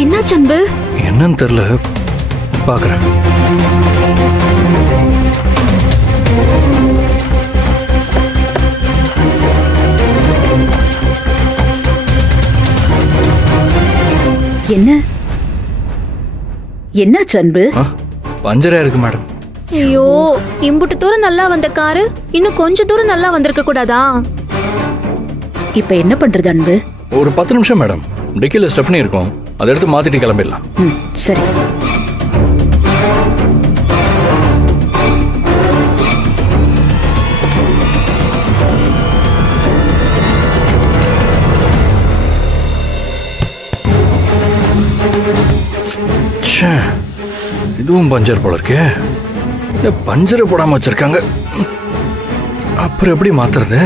என்ன அன்பு? என்னன்னு தெரியல, பாக்குறேன். என்ன என்ன அன்பு? பஞ்சரா இருக்கு மேடம். ஐயோ, இம்புட்டு தூரம் நல்லா வந்த காரு இன்னும் கொஞ்ச தூரம் நல்லா வந்திருக்க கூடாதா? இப்ப என்ன பண்றது அன்பு? ஒரு 10 நிமிஷம் மேடம். டிக்கில ஸ்டெப்னி இருக்கும், அதை எடுத்து மாத்திட்டு கிளம்பிடலாம். சரி. இதுவும் பஞ்சர் போல இருக்கே. பஞ்சரை போடாம வச்சிருக்காங்க, அப்புறம் எப்படி மாத்துறது?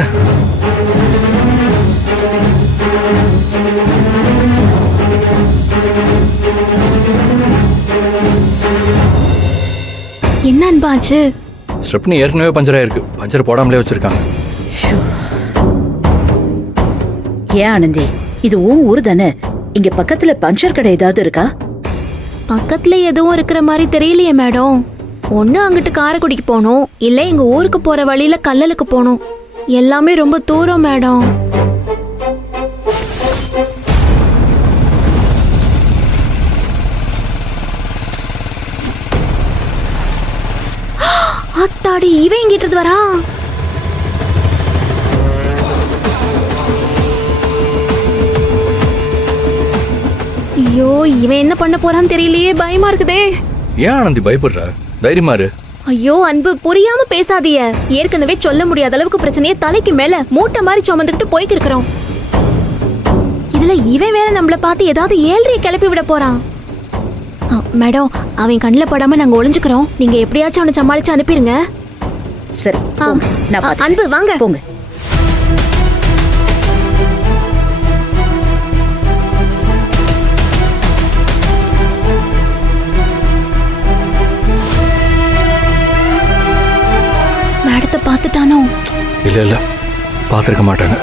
என்ன அன்பாச்சு? ஸ்டெப்னி ஏற்கனவே பஞ்சர் ஆயிருக்கு, பஞ்சர் போடாமலே வச்சிருக்காங்க. ஏன் ஆனந்தி, இது உன் ஊர் தானே? இங்க பக்கத்துல பஞ்சர் கடை ஏதாவது இருக்கா? பக்கத்துல எதுவும் இருக்கிற மாதிரி தெரியலையே மேடம். ஒண்ணு அங்கிட்டு காரைக்குடிக்கு போகணும், இல்ல எங்க ஊருக்கு போற வழியில கல்லலுக்கு போகணும். எல்லாமே ரொம்ப தூரம் மேடம். அத்தாடி, இவன் எங்கிட்டு வரா? ஐயோ, இவன் என்ன பண்ண போறான்னு தெரியலையே, பயமா இருக்குதே. ஏன் ஆனந்தி பயப்படுற? தைரியமா இரு. ஐயோ அன்பு, புரியாம பேசாதீய. ஏற்கனவே சொல்ல முடியாத அளவுக்கு பிரச்சனையே தலைக்கு மேல மூட்டை மாதிரி சுமந்துக்கிட்டு போய்க்கு இருக்கிறோம். இதுல இவன் வேற நம்மள பார்த்து ஏதாவது ஏழ்றைய கிளப்பி விட போறான். மேடம், அவன் கண்ணில் படாம நாங்க ஒளிஞ்சுக்கிறோம். நீங்க எப்படியாச்சும் அவனை சமாளிச்சு அனுப்பிடுங்க. சரி, அன்பு வாங்க போங்க. மேடத்தை பார்த்துட்டானோ? இல்ல இல்ல, பார்த்திருக்க மாட்டாங்க.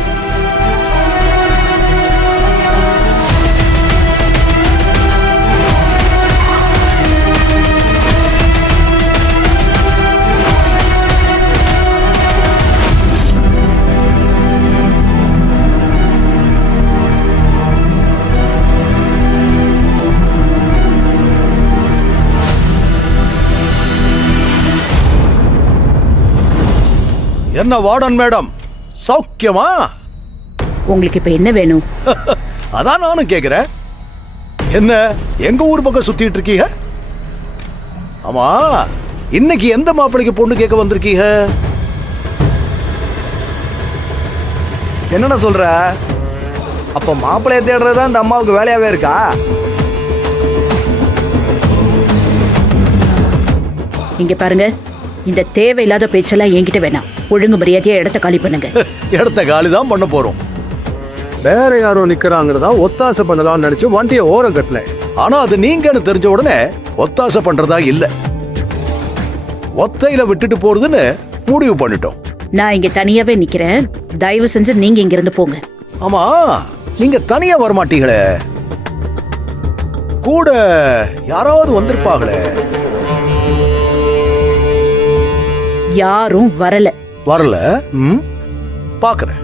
என்ன வார்டன் மேடம், சௌக்கியமா? உங்களுக்கு இப்ப என்ன வேணும்? அதான் நானும் கேக்குறேன். என்ன எங்க ஊர் பக்கம் சுத்திட்டு இருக்கீங்க? ஆமா, இன்னைக்கு எந்த மாப்பிளைக்கு பொண்ணு கேட்க வந்திருக்கீங்க? என்னடா சொல்ற? அப்ப மாப்பிளைய தேடுறதா இந்த அம்மாவுக்கு வேலையாவே இருக்கா? இங்க பாருங்க, இந்த தேவையில்லாத பேச்செல்லாம் என்கிட்ட வேணாம். ஒழுங்கு மரியாதையா இடத்த காலி பண்ணுங்க. இடத்த காலி தான் பண்ண போறோம். வேற யாரோ நிக்கிறாங்கிறதா ஒத்தாசை பண்ணலாம்னு நினைச்சு வண்டியை ஓரம் கட்டல. ஆனா அது நீங்கன்னு தெரிஞ்ச உடனே ஒத்தாசை பண்றதா இல்ல, ஒத்தையில விட்டுட்டு போறதுன்னு முடிவு பண்ணிட்டோம். நான் இங்க தனியாவே நிக்கிறேன். தயவு செஞ்சு நீங்க இங்க இருந்து போங்க. ஆமா, நீங்க தனியா வரமாட்டீங்களே, கூட யாராவது வந்திருப்பாங்களே. யாரும் வரல. வரல? பாக்குறேன்.